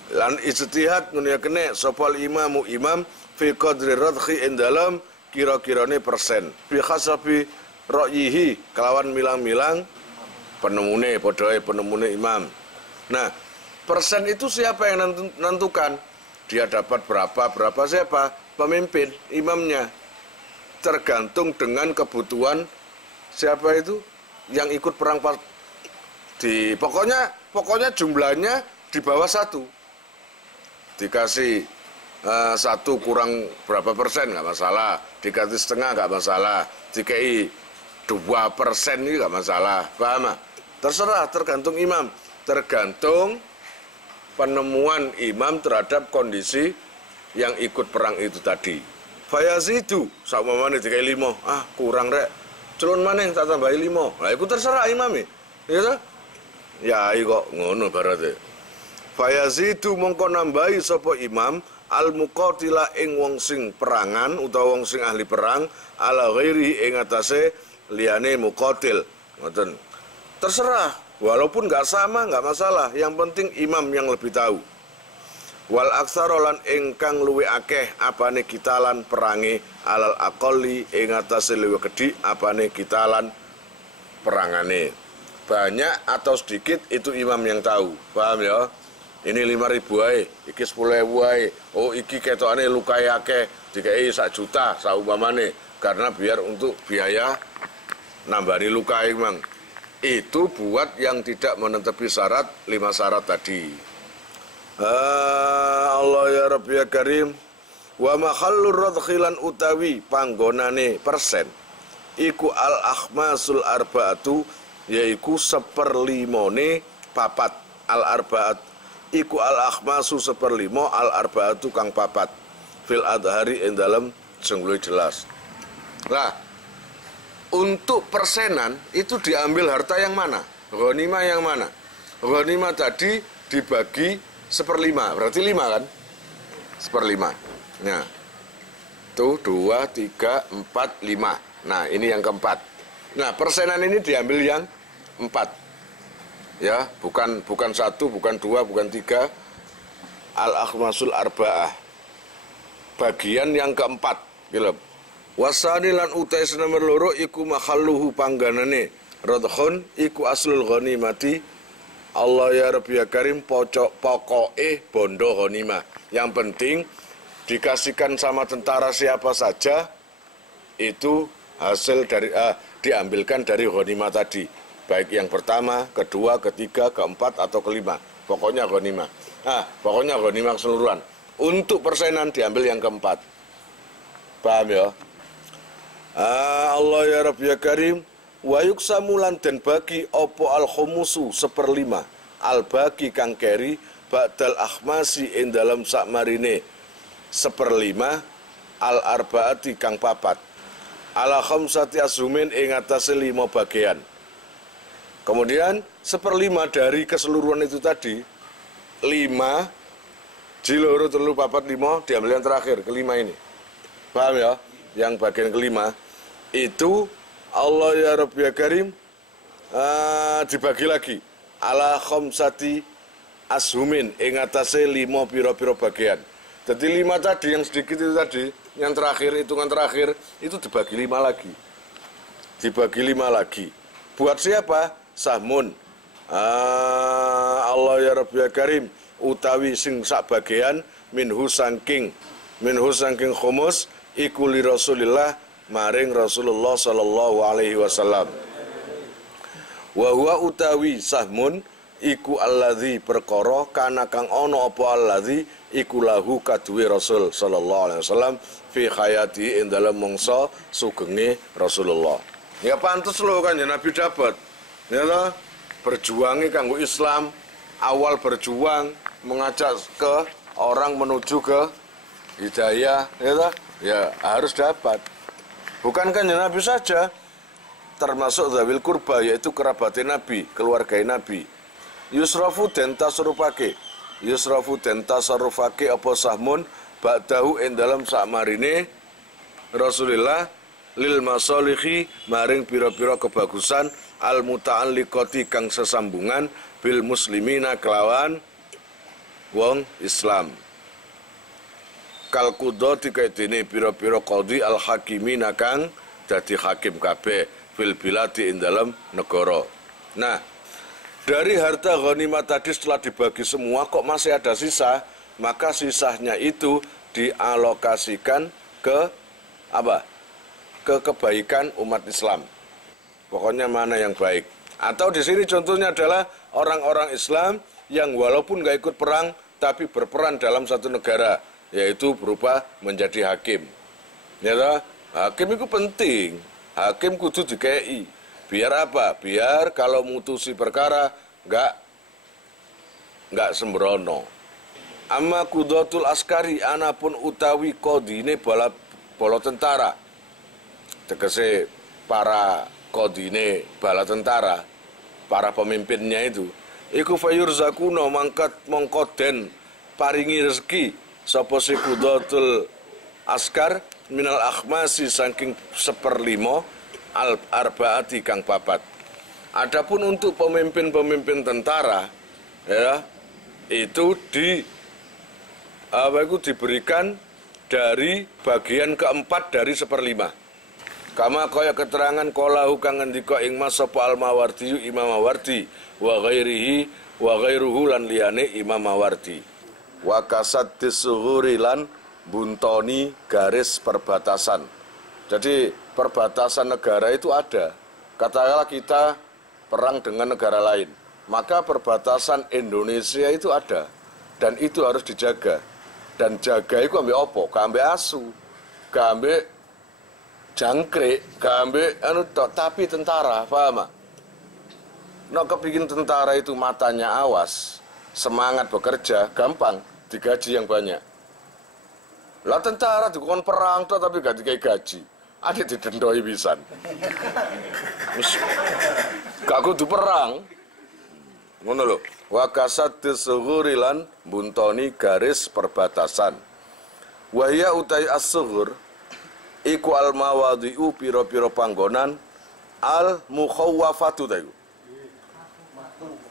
lan ijtihad ngono ya kene sopal imam fi qadri radhi ing dalam kira-kirane persen. Bi khasabi ra'yihi kelawan milang-milang penemune padhae penemune imam. Nah, persen itu siapa yang nentukan? Dia dapat berapa siapa? Pemimpin, imamnya. Tergantung dengan kebutuhan siapa itu yang ikut perang pokoknya jumlahnya di bawah 1. Dikasih 1 kurang berapa persen nggak masalah, dikasih setengah nggak masalah, dikai 2% ini nggak masalah, paham? Terserah, tergantung imam, tergantung penemuan imam terhadap kondisi yang ikut perang itu tadi. Fayazidu sakmane dikai 5, kurang rek. Culun maneh tak tambahi 5. Lah iku terserah imam ya. Ya kok ngono barate. Fayazidu mongko nambahi sapa imam al-muqatila ing wong sing perangan utawa wong sing ahli perang ala ghairi ing atase liyane muqatil. Ngoten. Terserah, walaupun nggak sama nggak masalah, yang penting imam yang lebih tahu. Wal aksarolan ingkang luwe akeh apane kitalan perangi alal aqalli ing atase luwe gedhi apane kitalan perangane. Banyak atau sedikit itu imam yang tahu. Paham ya? Ini 5.000 ae, iki 10.000 ae. Oh, iki ketokane lukae akeh, dikai 1 juta saumpamane karena biar untuk biaya nambani lukae, Mang. Itu buat yang tidak menetapi syarat 5 syarat tadi. Allah ya Rabbi ya Karim. Wa mahallur radkhilan utawi panggonane persen iku al akhmasul arbaatu yaiku 1/5 papat al arbaat iku al akhmasu 1/5 al arbaatu kang papat fil adhari ing dalam jenggului jelas. Nah, untuk persenan itu diambil harta yang mana? Ghanimah yang mana? Ghanimah tadi dibagi 1/5, berarti 5 kan? 1/5. Nah, itu 2, 3, 4, 5. Nah, ini yang keempat. Nah, persenan ini diambil yang 4. Ya, bukan 1, bukan 2, bukan 3. Al-akhmasul arba'ah. Bagian yang keempat, gitu. Wasani lan utai nomor loro iku makhalluhu pangganane radhun iku aslul ghanimati. Allah ya Rabbi ya Karim pokoke bondo ghanimah. Yang penting dikasihkan sama tentara siapa saja itu hasil dari diambilkan dari ghanimah tadi. Baik yang pertama, kedua, ketiga, keempat atau kelima. Pokoknya ghanimah. Pokoknya ghanimah keseluruhan. Untuk persenan diambil yang keempat. Paham ya? Allah ya Rabbi ya Karim wa yuksamulan dan bagi opo al-khumusu 1/5 al-bagi kang keri ba'dal akhmasi ing dalam sakmarine 1/5 al-arbaati kang papat ala khamsati ashumin ing atase 5 bagian. Kemudian 1/5 dari keseluruhan itu tadi 5 jiloro telu papat 5 diambil yang terakhir kelima ini. Paham ya? Yang bagian kelima itu Allah ya Rabbi ya Karim dibagi lagi ala khamsati ashumin ing atase 5 piro-piro bagian. Jadi 5 tadi yang sedikit itu tadi, yang terakhir hitungan terakhir itu dibagi 5 lagi. Dibagi 5 lagi. Buat siapa? Sahmun. Allah ya Rabbi ya Karim utawi sing sak bagian minhu sangking khumus iku li Rasulillah maring Rasulullah sallallahu alaihi wasallam. Wa huwa utawi sahmun iku alladzi perkara kana kang ana apa alladzi iku lahu kaduwe Rasul sallallahu alaihi wasallam fi hayati ing dalem mangsa sugenge Rasulullah. Ya pantes lho kan ya Nabi dapat. Ya toh berjuangi kanggo Islam, awal berjuang mengajak ke orang menuju ke hidayah, ya toh? Ya harus dapat. Bukan kan Nabi saja, termasuk zawil kurba, yaitu kerabatnya Nabi, keluarga Nabi. Yusrafu den tasarrufake apa sahmun ba'dahu ing dalam sakmarine Rasulullah lil masalihi maring pira-pira kebagusan al muta'alliqati kang sesambungan bil muslimina kelawan wong Islam. Kalkudoti kaitini piro-piro qadhi al-hakimina kang dadi hakim kabeh fil biladi ing dalam negara. Nah, dari harta ghanimah tadi setelah dibagi semua kok masih ada sisa, maka sisanya itu dialokasikan ke apa? Ke kebaikan umat Islam. Pokoknya mana yang baik. Atau di sini contohnya adalah orang-orang Islam yang walaupun nggak ikut perang tapi berperan dalam satu negara, yaitu berupa menjadi hakim. Ya toh? Hakim itu penting. Hakim kudu dikei. Biar apa? Biar kalau mutusi perkara enggak sembrono. Amma kudatul askari anapun utawi kodine bala tentara. Tegese para kodine bala tentara, para pemimpinnya itu. Iku fayurzakuna mangkat mongkoden paringi rezeki sapa si kudatul askar minal akhmasi saking 1/5 al arbaati kang papat. Adapun untuk pemimpin-pemimpin tentara ya itu diberikan dari bagian keempat dari 1/5. Kama kaya keterangan qalahu kang ngendika ing Mas sapa Al-Mawardi Imam Mawardi wa ghairuhu lan liyane Imam Mawardi. Wa kasad disuhuri lan buntoni garis perbatasan. Jadi perbatasan negara itu ada. Katakanlah kita perang dengan negara lain, maka perbatasan Indonesia itu ada dan itu harus dijaga. Dan jaga itu ambil opo, ambil asu, ambil jangkrik, ambil tapi tentara, paham? Nak kepingin tentara itu matanya awas, semangat bekerja, gampang, digaji yang banyak. Lah tentara dikon perang toh tapi gak dikai gaji. Ade didendoi pisan. Wis gak kudu perang. Ngono lho. Wa kasat sughuri lan buntoni garis perbatasan. Wa hiya utai as-sughur iku al mawadhi'u pira-pira panggonan al mukhawwafatu ta iku.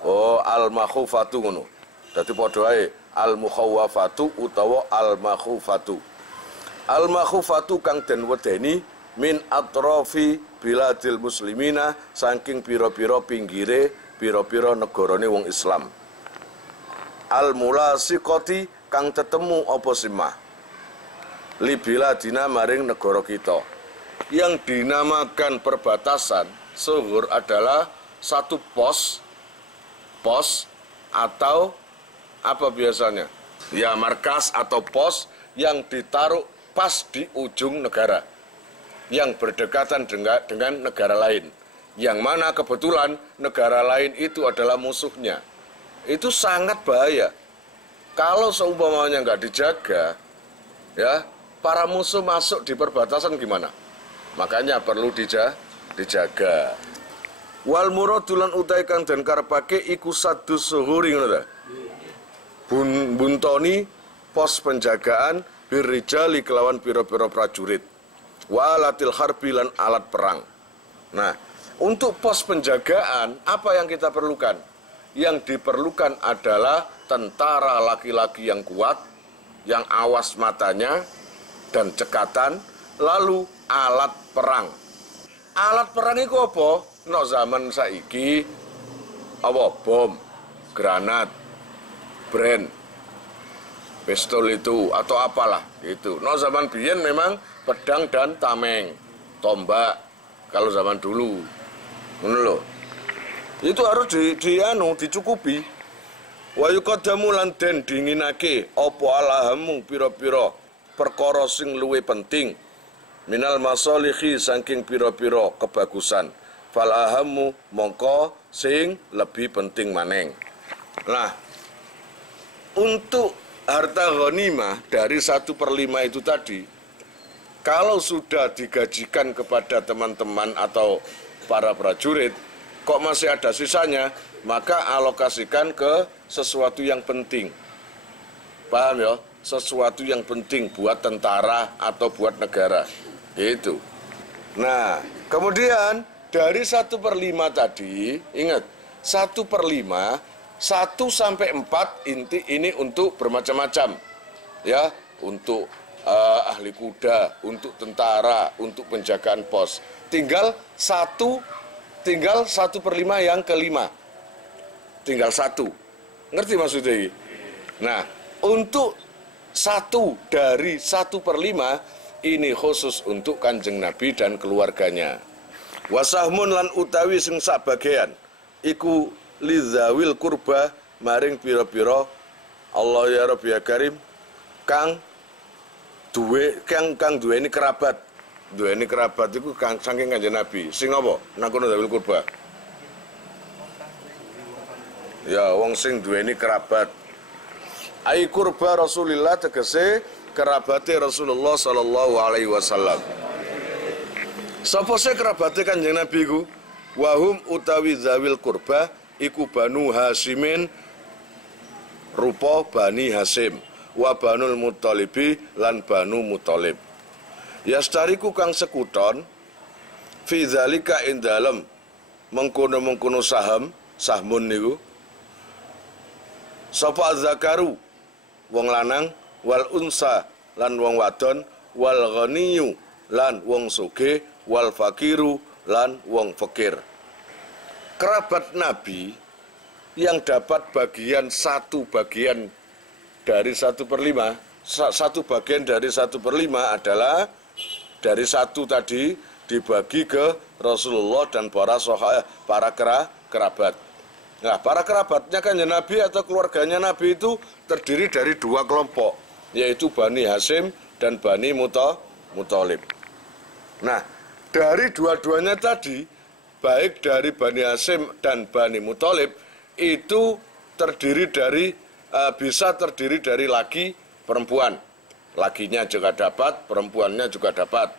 Oh, al makhufatu ngono. Dadi padha ae al mukhawwafatu utawa al makhufatu. Al makhufatu kang den wedeni min atrofi biladil muslimina saking pira-pira pinggire pira-pira negarane wong Islam. Al mulasiqati kang tetemu apa simah li biladina maring negara kita. Yang dinamakan perbatasan sughur adalah satu pos atau apa biasanya? Ya markas atau pos yang ditaruh pas di ujung negara yang berdekatan dengan negara lain, yang mana kebetulan negara lain itu adalah musuhnya. Itu sangat bahaya. Kalau seumpamanya nggak dijaga, ya para musuh masuk di perbatasan gimana? Makanya perlu dijaga. Wal muradulan utai kang den karepake iku sadus suhuri ngono ta. Buntoni pos penjagaan birrijali kelawan pira-pira prajurit. Wa alatil harbi lan alat perang. Nah, untuk pos penjagaan apa yang kita perlukan? Yang diperlukan adalah tentara laki-laki yang kuat, yang awas matanya dan cekatan, lalu alat perang. Alat perang itu apa? No zaman saiki apa? Bom, granat, brand, pistol itu atau apalah itu. No zaman biyen memang pedang dan tameng, tombak kalau zaman dulu. Ngono lho. Itu harus dicukupi. Wa yuqaddamu lan den dinginake apa alahamu pira-pira perkara sing luwih penting minal masalihi saking pira-pira kebagusan. Fal ahamu mongko sing lebih penting maneng. Nah, untuk harta ghanimah dari 1/5 itu tadi, kalau sudah digajikan kepada teman-teman atau para prajurit, kok masih ada sisanya, maka alokasikan ke sesuatu yang penting. Paham ya? Sesuatu yang penting buat tentara atau buat negara. Itu. Nah, kemudian dari 1/5 tadi, ingat, 1/5, 1 sampai 4 inti ini untuk bermacam-macam. Ya, untuk ahli kuda, untuk tentara, untuk penjagaan pos. Tinggal 1/5 yang kelima. Tinggal 1. Ngerti maksudnya ini? Nah, untuk 1 dari 1/5 ini khusus untuk Kanjeng Nabi dan keluarganya. Wasahmun lan utawi sing sak bagian iku lidzawil kurba maring pira-pira Allah ya Rabbi ya Karim kang duweni kerabat. Duweni kerabat iku kang saking Kanjeng Nabi. Sing apa? Nang kono dzawil kurba. Ya, wong sing duweni kerabat. Ai kurba Rasulillah tegese kerabate Rasulullah sallallahu alaihi wasallam. Sapa se kerabate Kanjeng Nabi iku? Wahum utawi zawil kurba iku Banu Hasimin rupa Bani Hasim wa Banul Muttalibi lan Banu Muttalib. Yastariku kang sekuton fi zalika ing dalem mengkono-mengkono sahmun niku sapa zakaru wong lanang wal unsa lan wong wadon wal ghaniyu lan wong sugih wal fakiru lan wong fakir. Kerabat Nabi yang dapat bagian dari 1/5, satu bagian dari 1/5 adalah dari 1 tadi dibagi ke Rasulullah dan para kerabat. Nah, para kerabatnya kan Nabi atau keluarganya Nabi itu terdiri dari 2 kelompok, yaitu Bani Hasim dan Bani Muttalib. Nah, dari dua-duanya tadi, baik dari Bani Hasim dan Bani Muttalib, itu bisa terdiri dari laki perempuan. lakinya juga dapat, perempuannya juga dapat.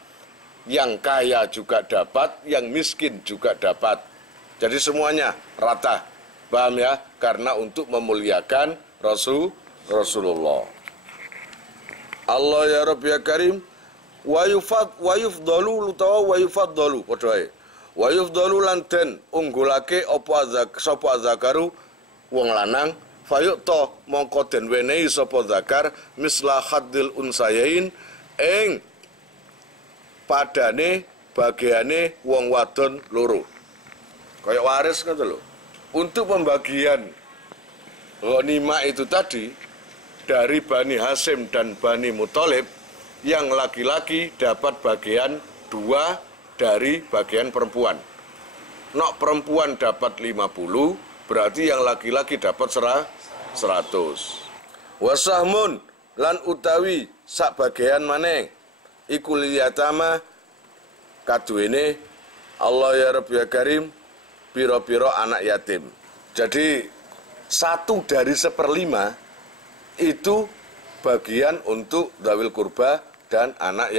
Yang kaya juga dapat, yang miskin juga dapat. Jadi semuanya rata. Paham ya? Karena untuk memuliakan Rasulullah. Allah ya Rabbi ya Karim, wa yufdalu utawa wa yufaddalu padha ae. Wa yufdalu lan den unggulake apa sapa zakaru wong lanang fayuqta mongko den wenehi sapa zakar misla haddil unsayain ing padane bagiane wong wadon loro. Kayak waris ngono lho. Untuk pembagian ghanimah itu tadi dari Bani Hasyim dan Bani Muthalib, yang laki-laki dapat bagian 2 dari bagian perempuan. Nok perempuan dapat 50, berarti yang laki-laki dapat 100. Wasahmun lan utawi sak bagian maneh iku liyatama kaduwene Allah ya Rabbi ya Karim piro-piro anak yatim. Jadi 1 dari 1/5 itu bagian untuk dzawil kurba dan anak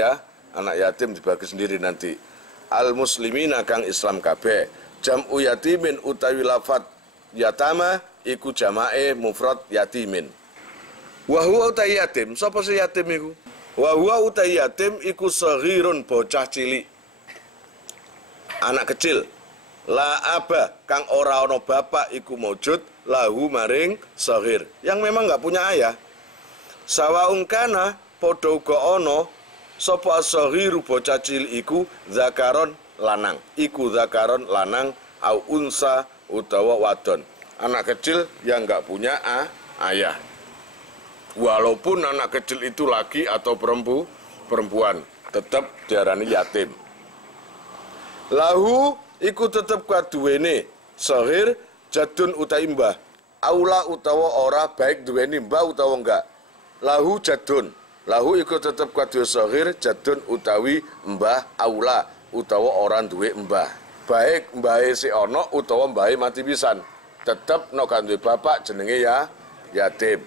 yatim dibagi sendiri nanti. Al muslimina kang Islam kabeh. Jam'u yatimin utawi lafat yatama iku jamae mufrad yatimin. Wa huwa utai yatim, sapa sing yatim iku? Wa huwa utai yatim iku saghirun bocah cilik. Anak kecil. La aba kang ora ana bapak iku maujud lahu maring saghir yang memang enggak punya ayah. Sawaung kana padha uga ana sapa saghiru bocah cilik iku zakaron lanang. Iku zakaron lanang au unsa utawa wadon. Anak kecil yang enggak punya ayah. Walaupun anak kecil itu laki atau perempuan, tetap diarani yatim. Lahu iku tetep kaduwene saghir jadun utai mbah. Aula utawa ora baik duweni mbah utawa enggak. Lahu jadun. Lahu iku tetep kaduwe saghir jadun utawi mbah aula utawa orang duwe mbah. Baik mbahe si ana utawa mbahe mati pisan. Tetep nek gak duwe bapak jenenge yatim.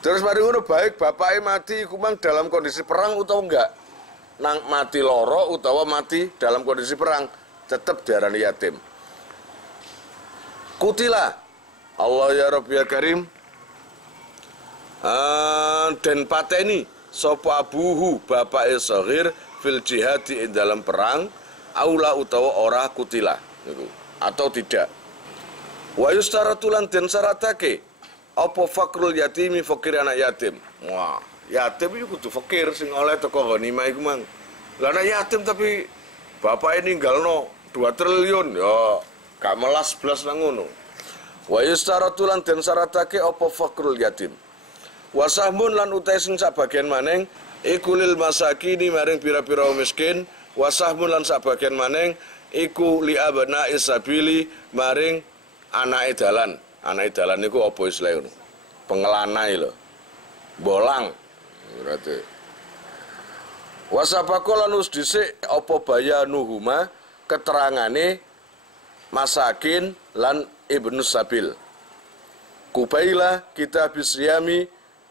Terus mari ngono baik bapake mati iku mang dalam kondisi perang utawa enggak. Nang mati loro utawa mati dalam kondisi perang. Tetap diarani yatim. Kutila Allah ya Rabbi ya Karim dan pateni sapa abuhu bapake saghir fil jihadi ing dalam perang aula utawa ora kutila niku atau tidak. Wa yustaratu lan den syaratake apa fakrul yatimi fakir anak yatim. Wah, yatim iku kudu fakir sing oleh teko ghanimah iku mang. Lah anak yatim tapi bapake ninggalno 2 triliun ya gak melas blas nang ngono. Wa yustaratu lan den syaratake apa fakrul yatim. Wa sahmun lan utai sing sak bagian maneng iku lil masakini maring pira-pira miskin, wa sahmun lan sak bagian maneng iku li abna isabili maring anake dalan. Anake dalan niku apa istilah ngono? Pengelanai lho. Bolang. Berarti wasapakolan us dhisik apa bayanuhuma keterangane masakin lan ibnu sabil. Kubaila kita bisyami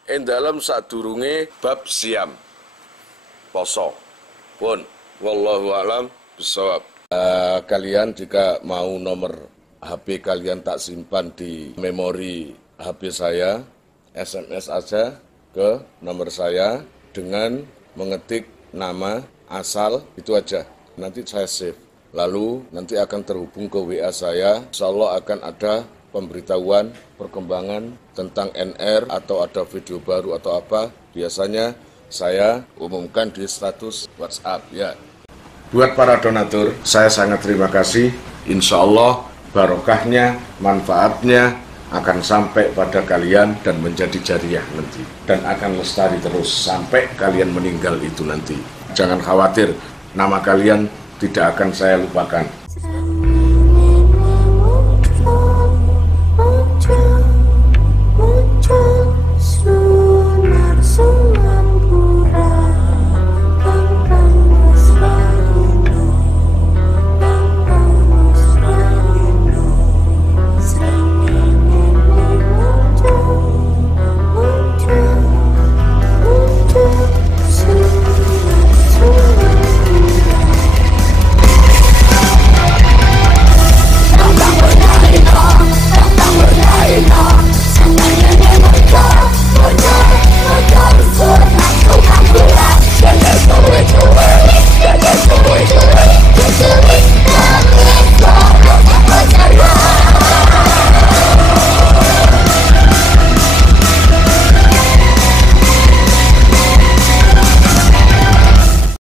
ing dalam sadurunge bab siam poso. Pun wallahu alam bisawab. Kalian jika mau nomor HP kalian tak simpan di memori HP saya, SMS aja ke nomor saya dengan mengetik nama asal itu aja. Nanti saya save. Lalu nanti akan terhubung ke WA saya. Insya Allah akan ada pemberitahuan perkembangan tentang NR atau ada video baru atau apa. Biasanya saya umumkan di status WhatsApp ya. Buat para donatur, saya sangat terima kasih. Insya Allah barokahnya, manfaatnya akan sampai pada kalian dan menjadi jariah nanti. Dan akan lestari terus sampai kalian meninggal itu nanti. Jangan khawatir, nama kalian tidak akan saya lupakan.